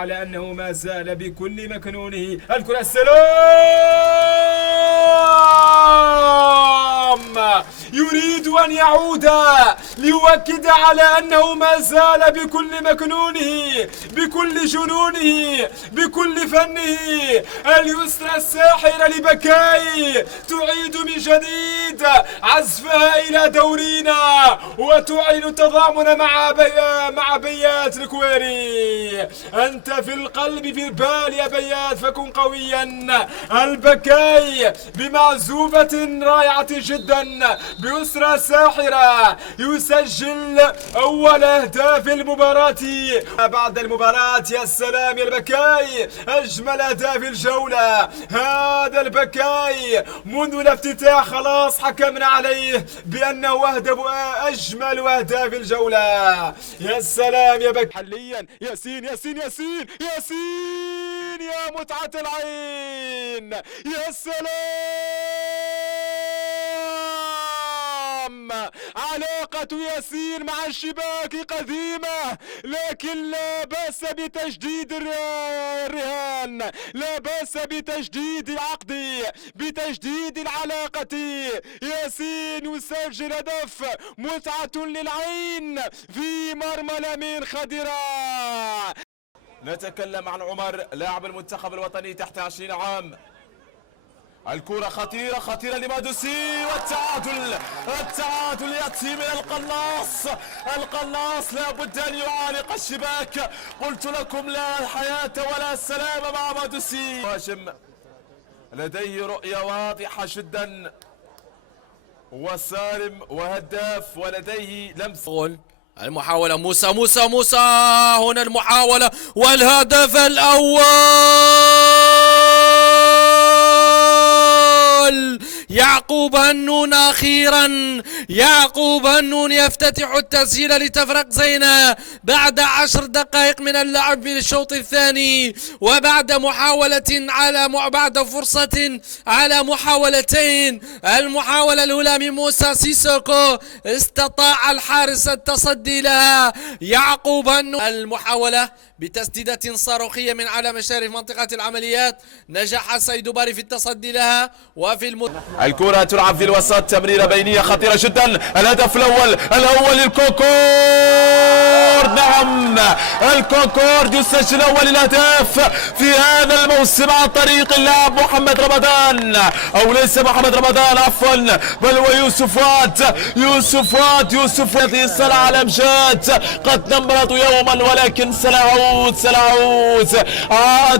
على أنه ما زال بكل مكنونه. الكرة السلام، يريد أن يعود ليؤكد على أنه ما زال بكل مكنونه، بكل جنونه، بكل فنه. اليسرى الساحرة لبكاي تعيد من جديد عزفها إلى دورنا وتعلن التضامن مع بيات الكويري. أنت في القلب في البال يا بيات، فكن قويا. البكاي بمعزوفة رائعة جدا بيسرى ساحرة يسجل أول أهداف المباراة بعد المباراة. يا سلام يا البكاي، أجمل أهداف الجولة. هذا البكاي منذ الافتتاح خلاص حكمنا عليه بأنه أجمل أهداف الجولة. يا سلام يا بكاي حاليا. ياسين ياسين ياسين ياسين، يا متعة العين، يا سلام. علاقة ياسين مع الشباك قديمة، لكن لا بأس بتجديد الرهان، لا بأس بتجديد العقد، بتجديد العلاقة. ياسين يسجل هدف، متعة للعين في مرمى الأمين خضراء. نتكلم عن عمر لاعب المنتخب الوطني تحت 20 عام. الكرة خطيرة خطيرة لمادوسي، والتعادل. التعادل يأتي من القناص. القناص لابد أن يعانق الشباك. قلت لكم لا حياة ولا سلام مع مادوسي. هاشم لديه رؤية واضحة جدا، وسالم وهداف ولديه لمس. المحاولة موسى هنا المحاولة والهدف الأول. يعقوب هنون أخيرا، يعقوب هنون يفتتح التسجيل لتفرق زينة بعد 10 دقائق من اللعب في الشوط الثاني، وبعد بعد فرصة على محاولتين. المحاولة الأولى من موسى سيسوكو، استطاع الحارس التصدي لها يعقوب هنون. المحاولة بتسديدة صاروخية من على مشارف منطقة العمليات، نجح سيد باري في التصدي لها. وفي الكرة تلعب في الوسط، تمريرة بينية خطيرة جدا. الهدف الأول للكونكورد. نعم، الكونكورد يسجل أول الأهداف في هذا الموسم عن طريق اللاعب محمد رمضان، أو ليس محمد رمضان عفوا، بل هو يوسف واد. هذه السنة على أمجاد قد نمرض يوما، ولكن سنعود. عادوا